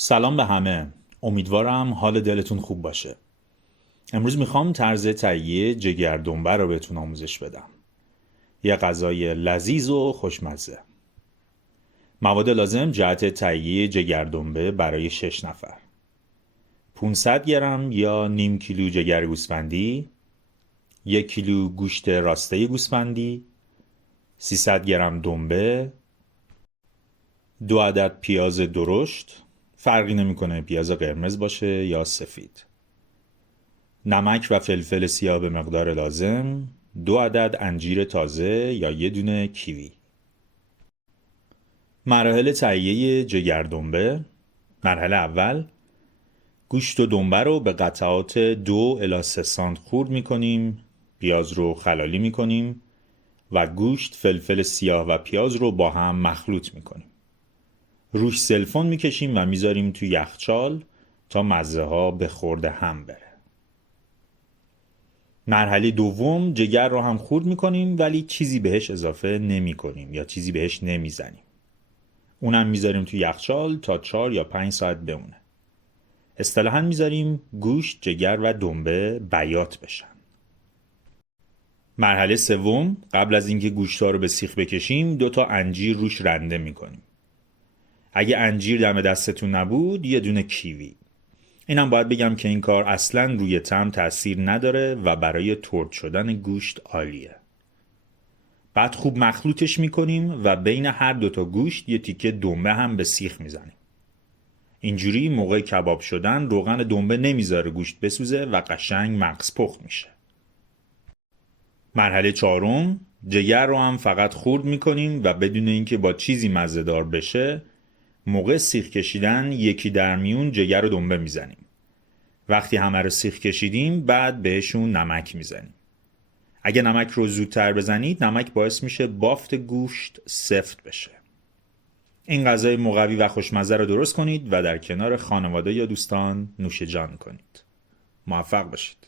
سلام به همه. امیدوارم حال دلتون خوب باشه. امروز میخوام طرز تهیه جگردنبه رو بهتون آموزش بدم. یه غذای لذیذ و خوشمزه. مواد لازم جهت تهیه جگردنبه برای 6 نفر: 500 گرم یا نیم کیلو جگر گوسفندی، 1 کیلو گوشت راسته گوسفندی، 300 گرم دنبه، 2 عدد پیاز درشت، فرقی نمیکنه پیاز قرمز باشه یا سفید، نمک و فلفل سیاه به مقدار لازم، 2 عدد انجیر تازه یا یه دونه کیوی. مراحل تهیه جگردنبه: مرحله اول، گوشت و دنبه رو به قطعات 2 الی 3 سانت خورد میکنیم، پیاز رو خلالی میکنیم و گوشت، فلفل سیاه و پیاز رو با هم مخلوط میکنیم. روش سلفون میکشیم و میذاریم تو یخچال تا مزه ها به خورد هم بره. مرحله دوم، جگر رو هم خورد میکنیم ولی چیزی بهش اضافه نمی کنیم یا چیزی بهش نمیزنیم. اونم میذاریم تو یخچال تا 4 یا 5 ساعت بمونه. اصطلاحاً میذاریم گوشت، جگر و دنبه بیات بشن. مرحله سوم، قبل از اینکه گوشت‌ها رو به سیخ بکشیم 2 تا انجیر روش رنده میکنیم. اگه انجیر دم دستتون نبود یه دونه کیوی. اینم باید بگم که این کار اصلاً روی طعم تأثیر نداره و برای ترد شدن گوشت عالیه. بعد خوب مخلوطش میکنیم و بین هر 2 تا گوشت یه تیکه دنبه هم به سیخ میزنیم. اینجوری موقع کباب شدن روغن دنبه نمیذاره گوشت بسوزه و قشنگ مغز پخت میشه. مرحله چهارم، جگر رو هم فقط خورد میکنیم و بدون اینکه با چیزی مزه‌دار بشه موقع سیخ کشیدن یکی در میون جگر و دنبه میزنیم. وقتی همه رو سیخ کشیدیم بعد بهشون نمک میزنیم. اگه نمک رو زودتر بزنید نمک باعث میشه بافت گوشت سفت بشه. این غذای مقوی و خوشمزه رو درست کنید و در کنار خانواده یا دوستان نوش جان کنید. موفق باشید.